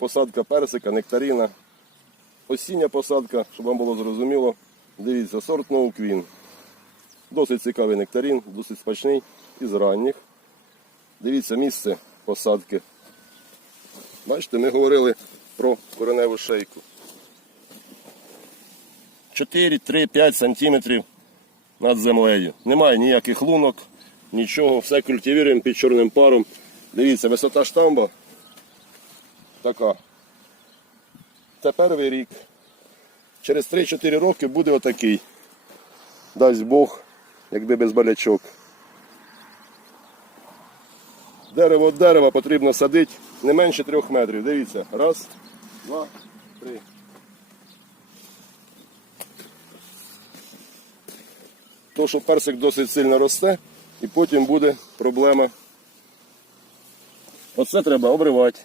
посадка персика, нектарина. Осіння посадка, щоб вам було зрозуміло. Дивіться, сорт Queen. Досить цікавий нектарин, досить смачний із ранніх. Дивіться місце посадки. Бачите, ми говорили про кореневу шейку. 4, 3, 5 сантиметрів над землею. Немає ніяких лунок, нічого, все культивуємо під чорним паром. Дивіться, висота штамба така. Це перший рік. Через 3-4 роки буде отакий. Дасть Бог, якби без болячок. Дерево від дерева потрібно садити не менше трьох метрів. Дивіться. Раз, два, три. То, що персик досить сильно росте, і потім буде проблема. Оце треба обривати.